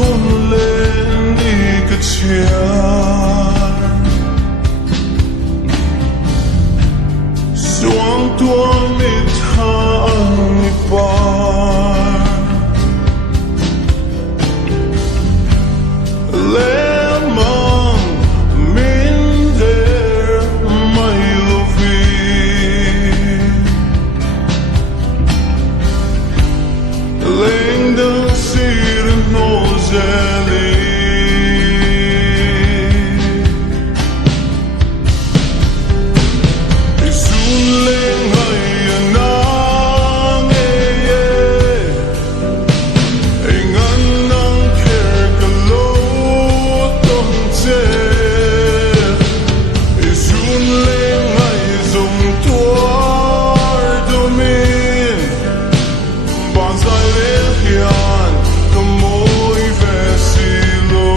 hôn lên đi cái chia xuống tua mít tha anh par lẽ mang min der mai lovi leng dang sir no zeli isun leng hai anang ngan nang kher kalo tong che isun leng hai zong tuar domin ban sai le hian kamoi vesilo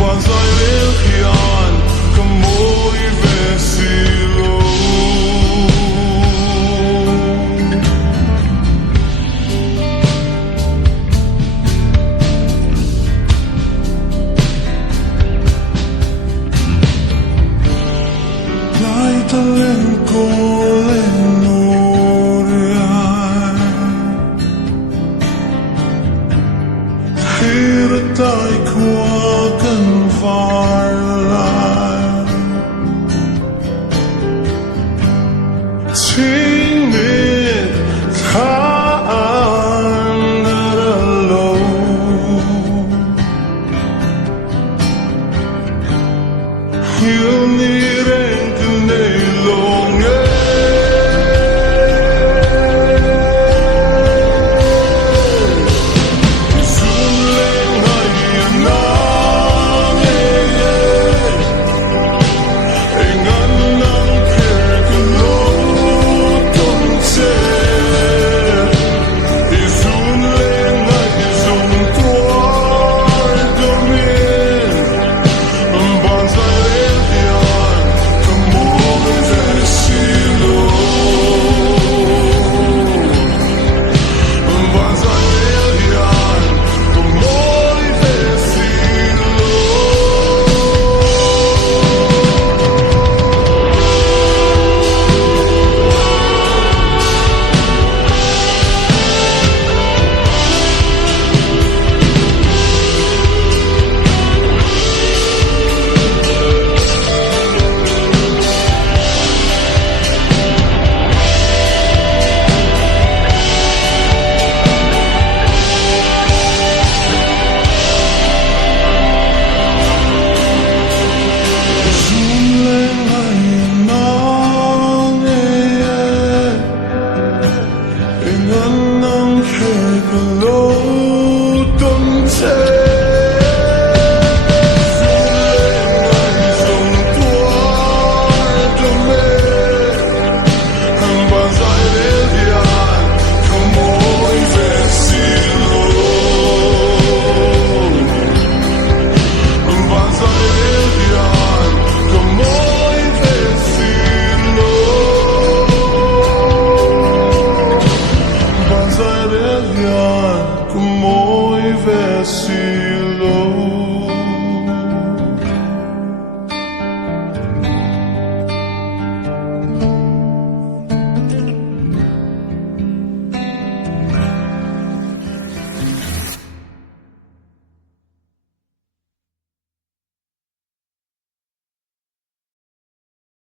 ban sai le hian kamoi vesilo lai ta lên cô lên khi đã tai qua cần phải lại